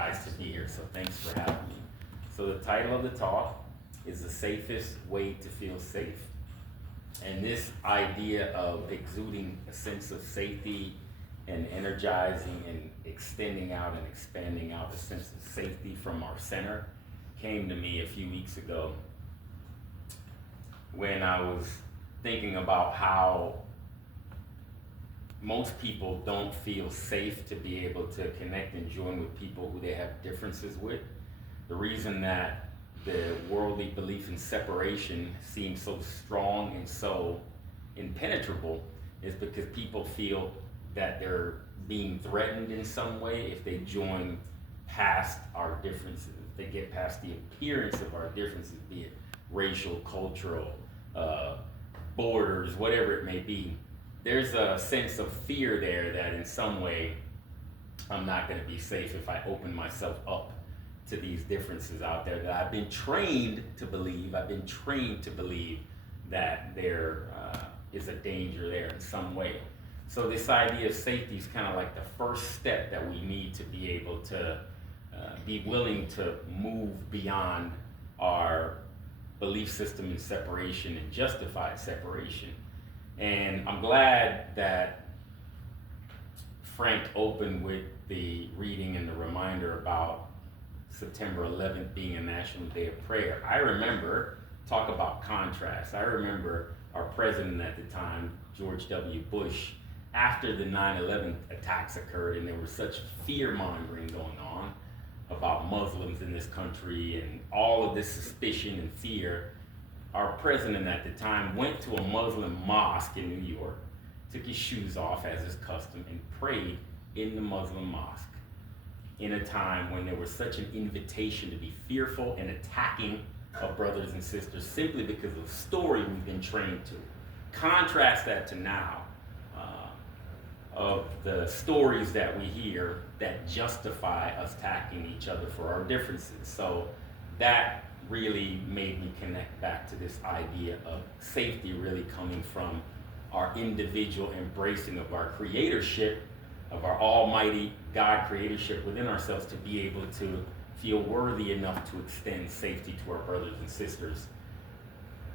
guys to be here, so thanks for having me. So the title of the talk is The Safest Way to Feel Safe. And this idea of exuding a sense of safety and energizing and extending out and expanding out a sense of safety from our center came to me a few weeks ago when I was thinking about how most people don't feel safe to be able to connect and join with people who they have differences with. The reason that the worldly belief in separation seems so strong and so impenetrable is because people feel that they're being threatened in some way if they join past our differences, if they get past the appearance of our differences, be it racial, cultural, borders, whatever it may be. There's a sense of fear there that in some way I'm not going to be safe if I open myself up to these differences out there that I've been trained to believe. I've been trained to believe that there is a danger there in some way. So this idea of safety is kind of like the first step that we need to be able to be willing to move beyond our belief system in separation and justified separation. And I'm glad that Frank opened with the reading and the reminder about September 11th being a National Day of Prayer. I remember, talk about contrast, I remember our president at the time, George W. Bush, after the 9/11 attacks occurred and there was such fear-mongering going on about Muslims in this country and all of this suspicion and fear, our president at the time went to a Muslim mosque in New York, took his shoes off as his custom, and prayed in the Muslim mosque in a time when there was such an invitation to be fearful and attacking of brothers and sisters simply because of the story we've been trained to. Contrast that to now, of the stories that we hear that justify us attacking each other for our differences. So that really made me connect back to this idea of safety really coming from our individual embracing of our creatorship, of our almighty God creatorship within ourselves, to be able to feel worthy enough to extend safety to our brothers and sisters,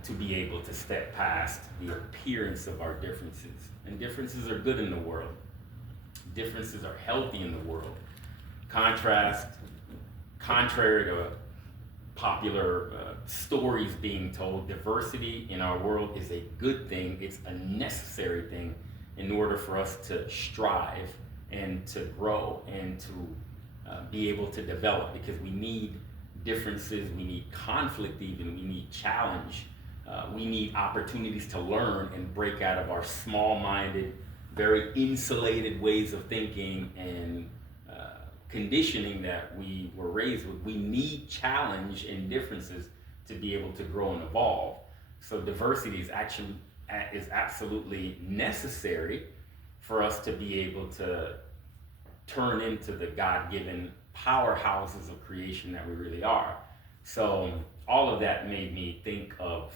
to be able to step past the appearance of our differences. And differences are good in the world. Differences are healthy in the world. Contrary to popular stories being told, diversity in our world is a good thing. It's a necessary thing in order for us to strive and to grow and to be able to develop, because we need differences, we need conflict even, we need challenge, we need opportunities to learn and break out of our small-minded, very insulated ways of thinking and conditioning that we were raised with. We need challenge and differences to be able to grow and evolve. So diversity is absolutely necessary for us to be able to turn into the God-given powerhouses of creation that we really are. So all of that made me think of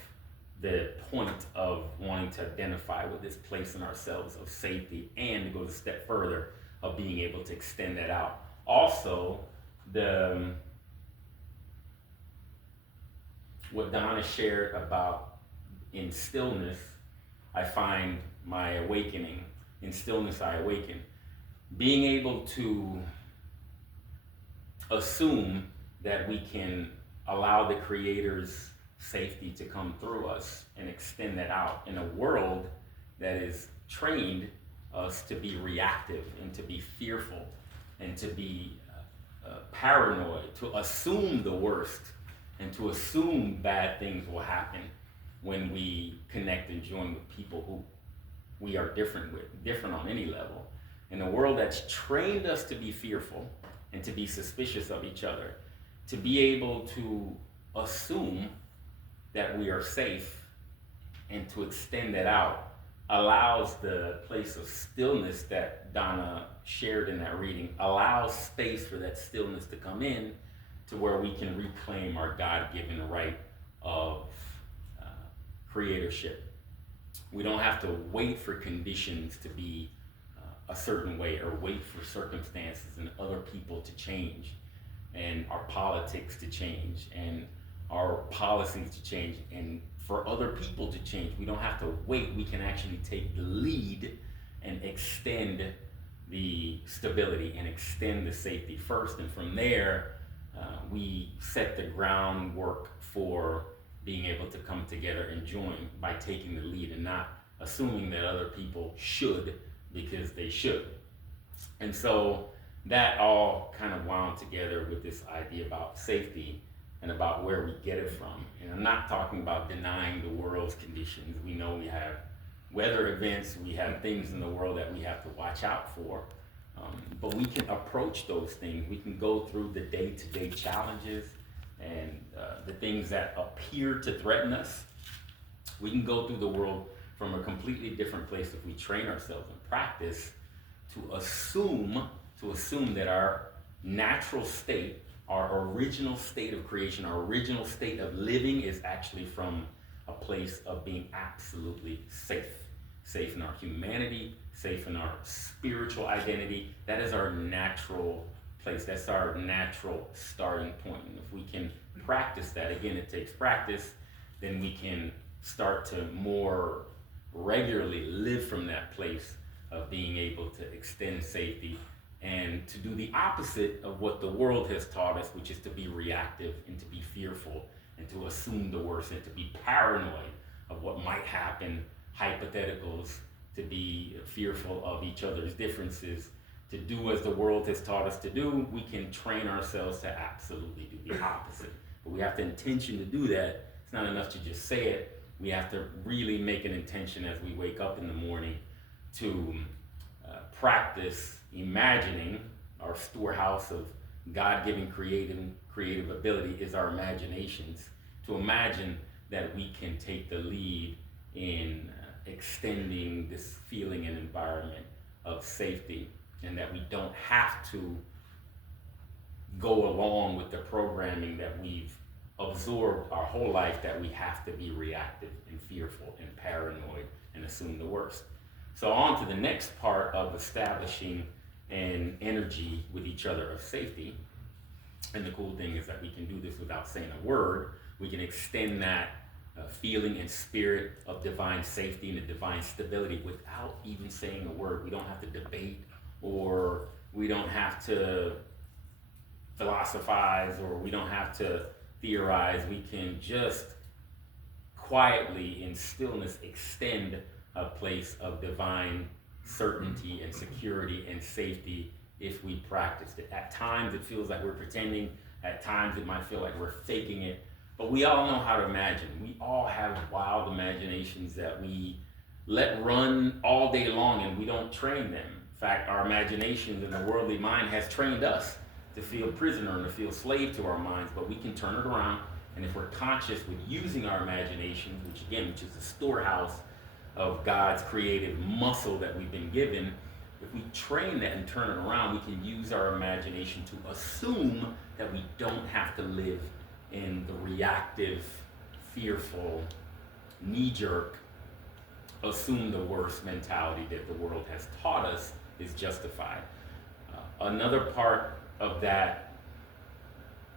the point of wanting to identify with this place in ourselves of safety, and to go a step further of being able to extend that out. Also, what Donna shared about in stillness, I find my awakening. In stillness, I awaken. Being able to assume that we can allow the Creator's safety to come through us and extend that out in a world that is trained us to be reactive and to be fearful and to be paranoid, to assume the worst and to assume bad things will happen when we connect and join with people who we are different on any level. In a world that's trained us to be fearful and to be suspicious of each other, to be able to assume that we are safe and to extend that out allows the place of stillness that Donna shared in that reading, allows space for that stillness to come in, to where we can reclaim our God-given right of creatorship. We don't have to wait for conditions to be a certain way or wait for circumstances and other people to change. and our politics to change and our policies to change and for other people to change. We don't have to wait. We can actually take the lead and extend the stability and extend the safety first. And from there, we set the groundwork for being able to come together and join by taking the lead and not assuming that other people should because they should. And so that all kind of wound together with this idea about safety and about where we get it from. And I'm not talking about denying the world's conditions. We know we have weather events, we have things in the world that we have to watch out for. But we can approach those things. We can go through the day-to-day challenges and the things that appear to threaten us. We can go through the world from a completely different place if we train ourselves and practice to assume that our natural state, our original state of creation, our original state of living is actually from a place of being absolutely safe. Safe in our humanity, safe in our spiritual identity. That is our natural place. That's our natural starting point. And if we can practice that, again, it takes practice, then we can start to more regularly live from that place of being able to extend safety and to do the opposite of what the world has taught us, which is to be reactive and to be fearful and to assume the worst and to be paranoid of what might happen, hypotheticals, to be fearful of each other's differences, to do as the world has taught us to do. We can train ourselves to absolutely do the opposite. But we have the intention to do that. It's not enough to just say it. We have to really make an intention as we wake up in the morning to practice imagining. Our storehouse of God-given creative ability is our imaginations, to imagine that we can take the lead in extending this feeling and environment of safety, and that we don't have to go along with the programming that we've absorbed our whole life, that we have to be reactive and fearful and paranoid and assume the worst. So on to the next part of establishing an energy with each other of safety. And the cool thing is that we can do this without saying a word. We can extend that feeling and spirit of divine safety and a divine stability without even saying a word. We don't have to debate, or we don't have to philosophize, or we don't have to theorize. We can just quietly in stillness extend a place of divine certainty and security and safety if we practice it. At times it feels like we're pretending, at times it might feel like we're faking it, but we all know how to imagine. We all have wild imaginations that we let run all day long and we don't train them. In fact, our imaginations and the worldly mind has trained us to feel prisoner and to feel slave to our minds, but we can turn it around. And if we're conscious with using our imaginations, which is the storehouse of God's creative muscle that we've been given, if we train that and turn it around, we can use our imagination to assume that we don't have to live in the reactive, fearful, knee-jerk, assume the worst mentality that the world has taught us is justified. Another part of that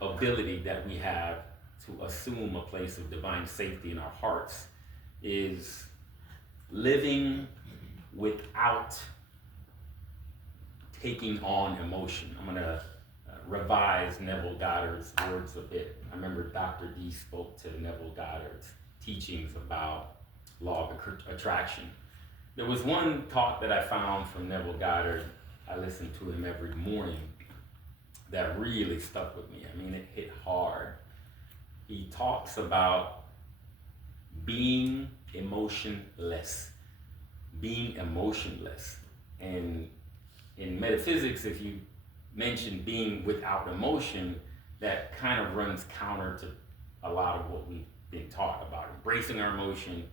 ability that we have to assume a place of divine safety in our hearts is living without taking on emotion. I'm going to revise Neville Goddard's words a bit. I remember Dr. D spoke to Neville Goddard's teachings about law of attraction. There was one talk that I found from Neville Goddard. I listened to him every morning that really stuck with me. I mean, it hit hard. He talks about being emotionless. Being emotionless. And in metaphysics, if you mention being without emotion, that kind of runs counter to a lot of what we've been taught about embracing our emotion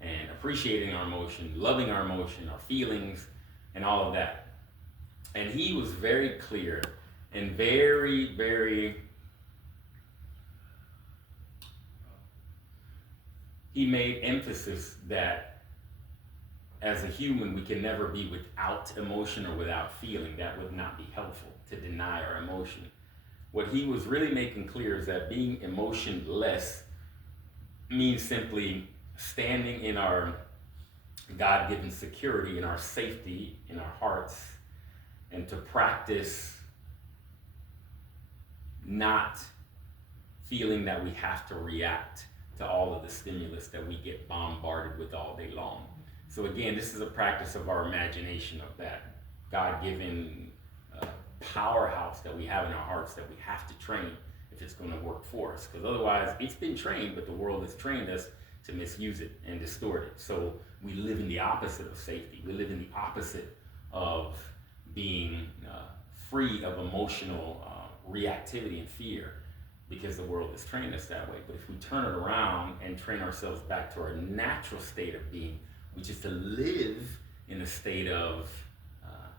and appreciating our emotion, loving our emotion, our feelings, and all of that. And he was very clear and very, very, he made emphasis that as a human, we can never be without emotion or without feeling. That would not be helpful, to deny our emotion. what he was really making clear is that being emotionless means simply standing in our God-given security, in our safety, in our hearts, and to practice not feeling that we have to react to all of the stimulus that we get bombarded with all day long. So again, this is a practice of our imagination, of that God-given powerhouse that we have in our hearts that we have to train if it's going to work for us. Because otherwise, it's been trained, but the world has trained us to misuse it and distort it. So we live in the opposite of safety. We live in the opposite of being free of emotional reactivity and fear, because the world has trained us that way. But if we turn it around and train ourselves back to our natural state of being, which is to live in a state of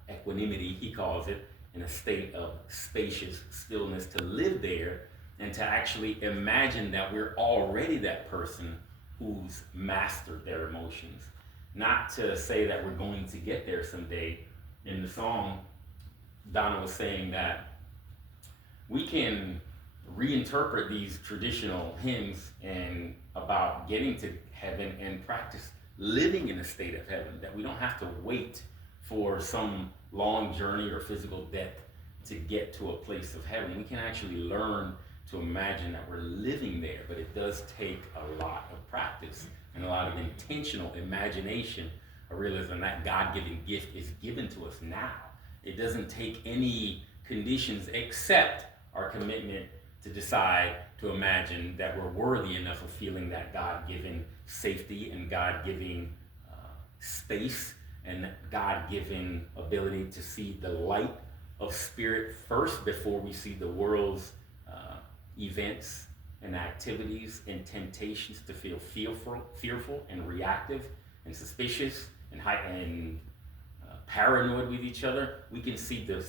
equanimity, he calls it, in a state of spacious stillness, to live there and to actually imagine that we're already that person who's mastered their emotions. Not to say that we're going to get there someday. In the song, Donna was saying that we can reinterpret these traditional hymns and about getting to heaven and practice living in a state of heaven, that we don't have to wait for some long journey or physical death to get to a place of heaven. We can actually learn to imagine that we're living there, but it does take a lot of practice and a lot of intentional imagination, a realization that God-given gift is given to us now. It doesn't take any conditions except our commitment to decide to imagine that we're worthy enough of feeling that God-given safety and God-given space and God-given ability to see the light of spirit first before we see the world's events and activities and temptations to feel fearful and reactive and suspicious and paranoid with each other. We can see the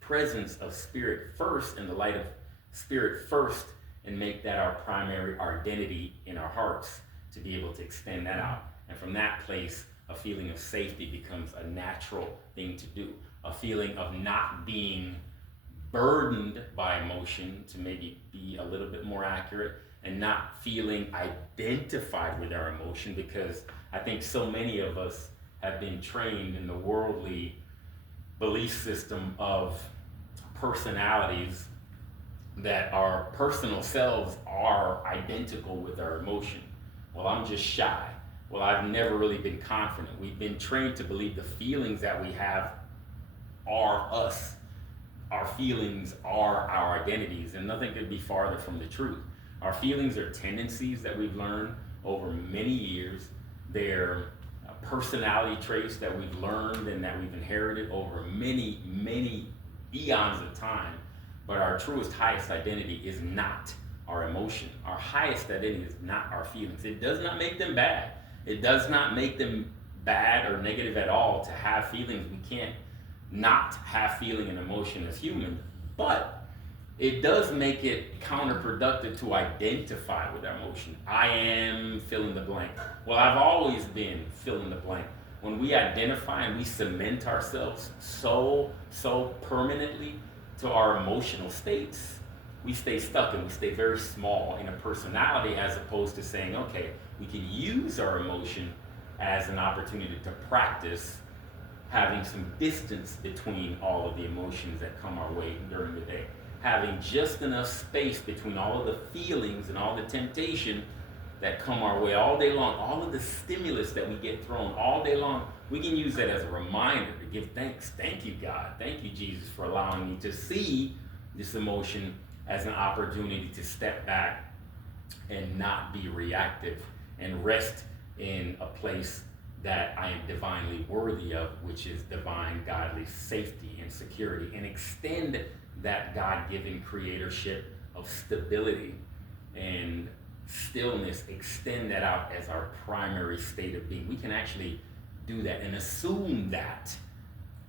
presence of spirit first and the light of spirit first and make that our primary identity in our hearts, to be able to extend that out. And from that place, a feeling of safety becomes a natural thing to do. A feeling of not being burdened by emotion, to maybe be a little bit more accurate, and not feeling identified with our emotion, because I think so many of us have been trained in the worldly belief system of personalities that our personal selves are identical with our emotion. Well, I'm just shy. Well, I've never really been confident. We've been trained to believe the feelings that we have are us. Our feelings are our identities, and nothing could be farther from the truth. Our feelings are tendencies that we've learned over many years. They're personality traits that we've learned and that we've inherited over many, many eons of time. But our truest, highest identity is not our emotion. Our highest identity is not our feelings. It does not make them bad. It does not make them bad or negative at all to have feelings. We can't not have feeling and emotion as human, but it does make it counterproductive to identify with our emotion. I am fill in the blank. Well, I've always been fill in the blank. When we identify and we cement ourselves so permanently to our emotional states, we stay stuck and we stay very small in a personality, as opposed to saying, okay, we can use our emotion as an opportunity to practice having some distance between all of the emotions that come our way during the day. Having just enough space between all of the feelings and all the temptation that come our way all day long, all of the stimulus that we get thrown all day long. We can use that as a reminder to give thanks. Thank you, God. Thank you, Jesus, for allowing me to see this emotion as an opportunity to step back and not be reactive and rest in a place that I am divinely worthy of, which is divine, godly safety and security, and extend that God-given creatorship of stability and stillness, extend that out as our primary state of being. We can actually do that and assume that,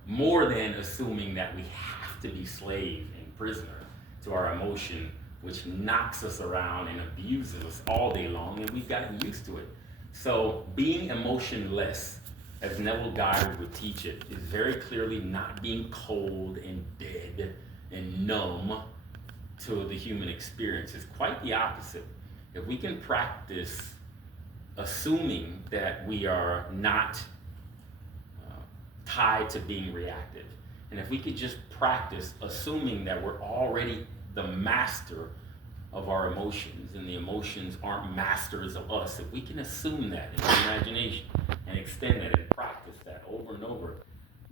more than assuming that we have to be slave and prisoner to our emotion, which knocks us around and abuses us all day long, and we've gotten used to it. So being emotionless, as Neville Goddard would teach it, is very clearly not being cold and dead and numb to the human experience. It's quite the opposite. If we can practice assuming that we are not tied to being reactive, and if we could just practice assuming that we're already the master of our emotions and the emotions aren't masters of us, if we can assume that in our imagination and extend that and practice that over and over,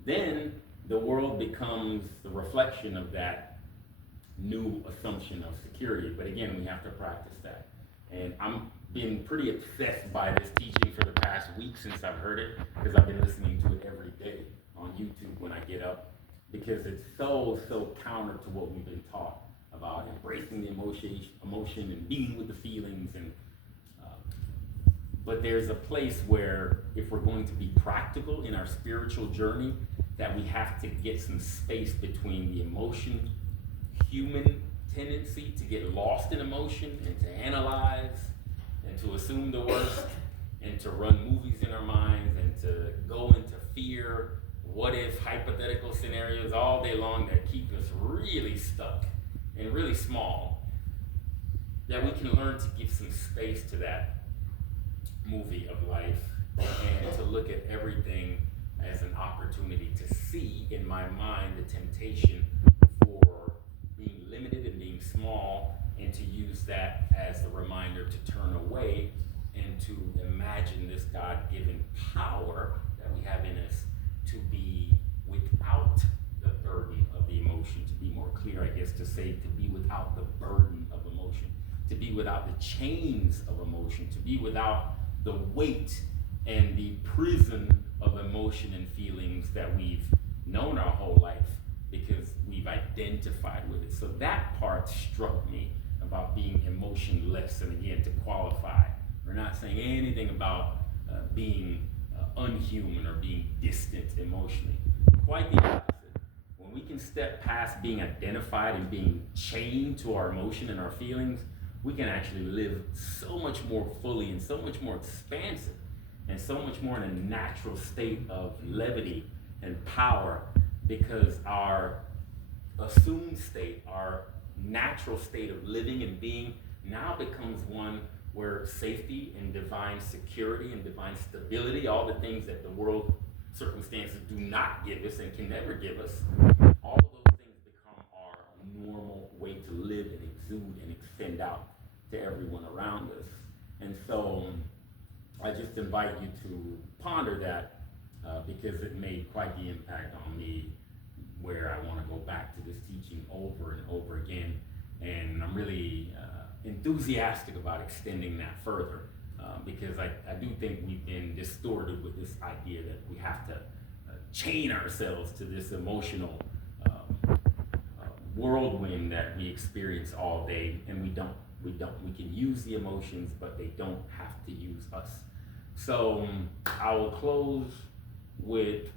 then the world becomes the reflection of that new assumption of security. But again, we have to practice that. And I'm been pretty obsessed by this teaching for the past week since I've heard it, because I've been listening to it every day on YouTube when I get up, because it's so counter to what we've been taught about embracing the emotion and being with the feelings. And but there's a place where if we're going to be practical in our spiritual journey, that we have to get some space between the emotion, human tendency to get lost in emotion and to analyze and to assume the worst and to run movies in our minds and to go into fear, what if, hypothetical scenarios all day long that keep us really stuck and really small, that we can learn to give some space to that movie of life and to look at everything as an opportunity to see in my mind the temptation for being limited and being small, and to use that as a reminder to turn away and to imagine this God-given power that we have in us to be without the burden of the emotion, to be more clear, I guess, to say to be without the burden of emotion, to be without the chains of emotion, to be without the weight and the prison of emotion and feelings that we've known our whole life because we've identified with it. So that part struck me about being emotionless. And again, to qualify, we're not saying anything about being unhuman or being distant emotionally. Quite the opposite. When we can step past being identified and being chained to our emotion and our feelings, we can actually live so much more fully and so much more expansive and so much more in a natural state of levity and power, because our assumed state, our natural state of living and being, now becomes one where safety and divine security and divine stability, all the things that the world circumstances do not give us and can never give us, all of those things become our normal way to live and exude and extend out to everyone around us. And so I just invite you to ponder that because it made quite the impact on me, where I want to go back to this teaching over and over again. And I'm really enthusiastic about extending that further because I do think we've been distorted with this idea that we have to chain ourselves to this emotional whirlwind that we experience all day, and we don't. We can use the emotions, but they don't have to use us. So I will close with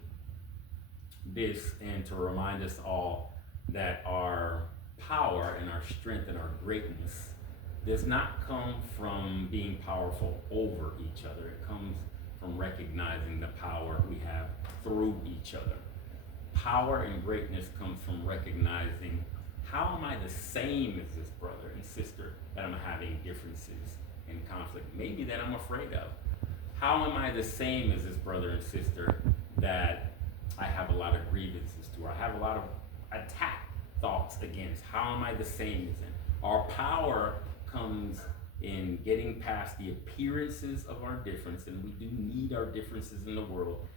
this, and to remind us all that our power and our strength and our greatness does not come from being powerful over each other. It comes from recognizing the power we have through each other. Power and greatness comes from recognizing, how am I the same as this brother and sister that I'm having differences and conflict, maybe that I'm afraid of? How am I the same as this brother and sister that I have a lot of grievances to, or I have a lot of attack thoughts against? How am I the same as them? Our power comes in getting past the appearances of our difference, and we do need our differences in the world,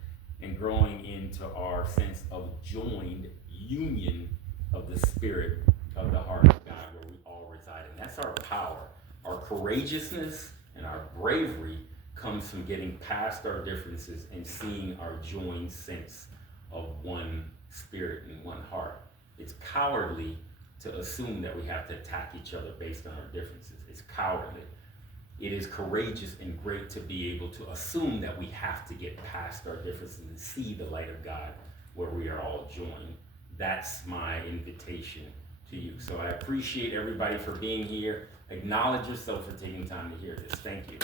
and growing into our sense of joined union of the spirit of the heart of God, where we all reside. And that's our power. Our courageousness and our bravery comes from getting past our differences and seeing our joined sense of one spirit and one heart. It's cowardly to assume that we have to attack each other based on our differences. It's cowardly. It is courageous and great to be able to assume that we have to get past our differences and see the light of God where we are all joined. That's my invitation to you. So I appreciate everybody for being here. Acknowledge yourself for taking time to hear this. Thank you.